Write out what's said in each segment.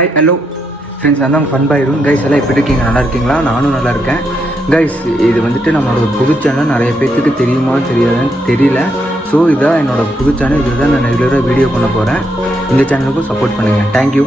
Hi hello friends, அதான் fun பாயிரும் guys. எல்லாம் எப்படி இருக்கீங்க? நல்லா இருக்கீங்களா? நானும் நல்லா இருக்கேன் கைஸ். இது வந்துட்டு நம்மளோட புது சேனல். நிறைய பேர்த்துக்கு தெரியுமா தெரியாதுன்னு தெரியல. ஸோ இதான் என்னோட புது சேனல். இதில் தான் நான் ரெகுலராக வீடியோ பண்ண போகிறேன். இந்த சேனலுக்கும் சப்போர்ட் பண்ணுங்கள். தேங்க்யூ.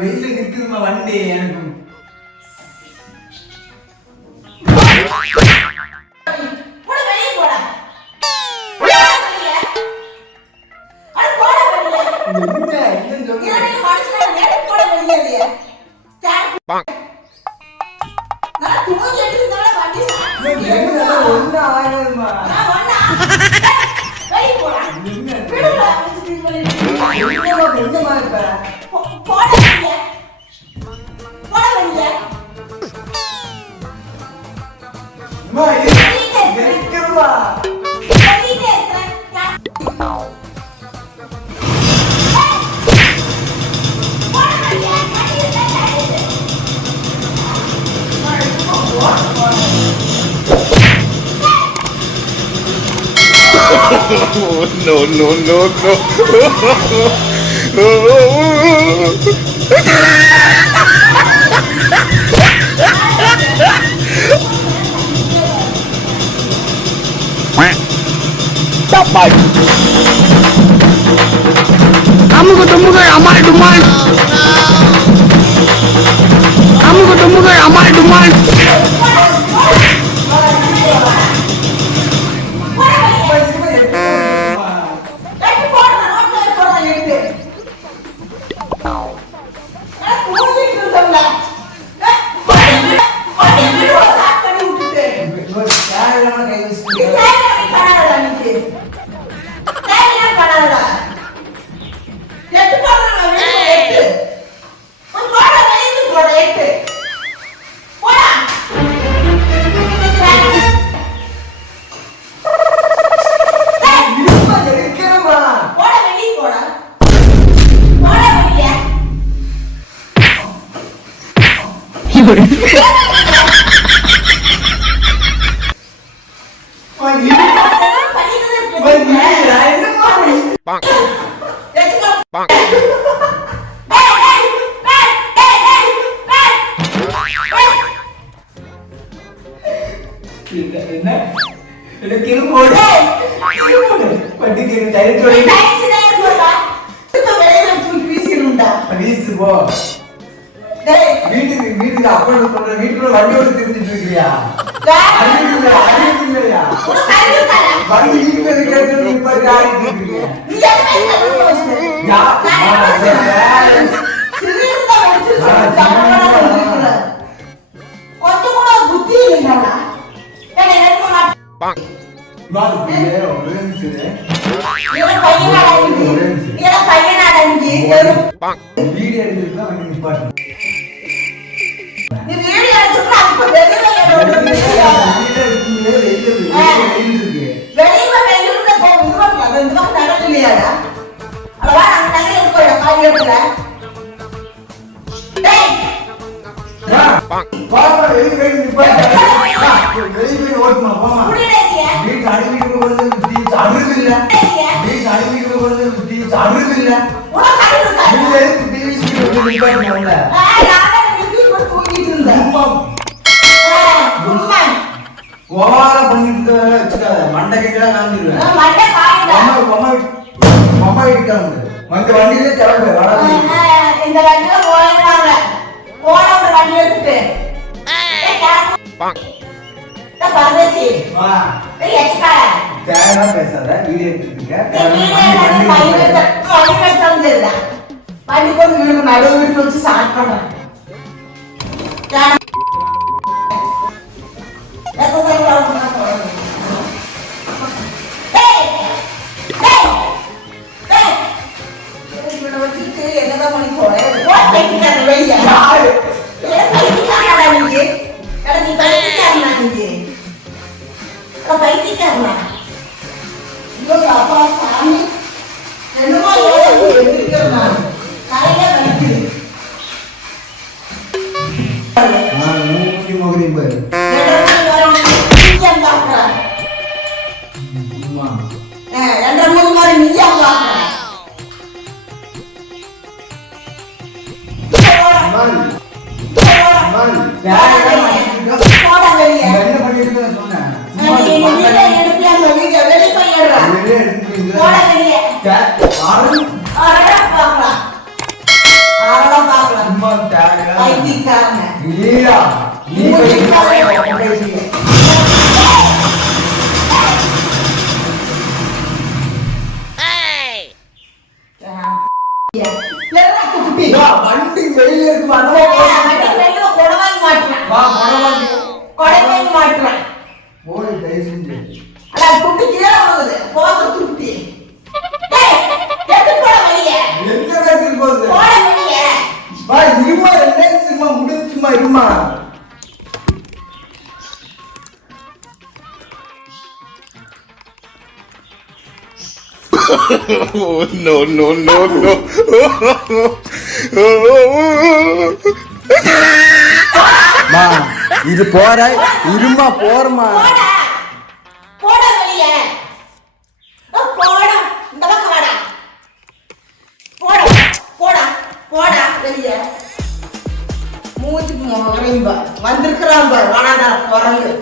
வெயில நிக்குதுமா வண்டி எனக்கு Amuku tumuku amal duman. Amuku tumuku amal duman. வீட்டுக்கு டைரக்ட் வழி வீசு போ. வீட்டுக்கு அப்பா சொல்ற வீட்டுக்குள்ள வண்டியோட தெரிஞ்சிட்டு இருக்கிறியா? அறிவில்லையா? வண்டி வீட்டுக்கு கேட்டு நிப்பாட்டி ஆடிட்டு இருக்கீங்க. கொஞ்சம் கூட புத்தி இல்லைங்களா? வீடியோ எடுத்துட்டு வண்டி நிப்பாட்டு. பேசாத வீடியோ எடுத்துக்க நடுவு வீட்டு வச்சு ஸ்டார்ட் பண்றேன். என்னதான் பண்ணி போறேன் வெளியே பைத்தியக்காரனா அப்பா சாமி என்னமோ காலையில வலிக்குது. வண்டி வெளியே இருக்கு போய் தயவு செஞ்சு துட்டு கீழே போகுது போக துட்டி என்ன பேருக்கு போகுது இருமா ரெண்டாயிரமா முடிச்சுமா இருமா Oh, no, no, no, no. மா இது போற இருமா போறமா போட வெளியே போட இந்த பக்கம் வாடா போட போடா போடா வெளியே மூச்சுக்கு முகரையும் வந்திருக்கிறான் வனாடா குரங்கு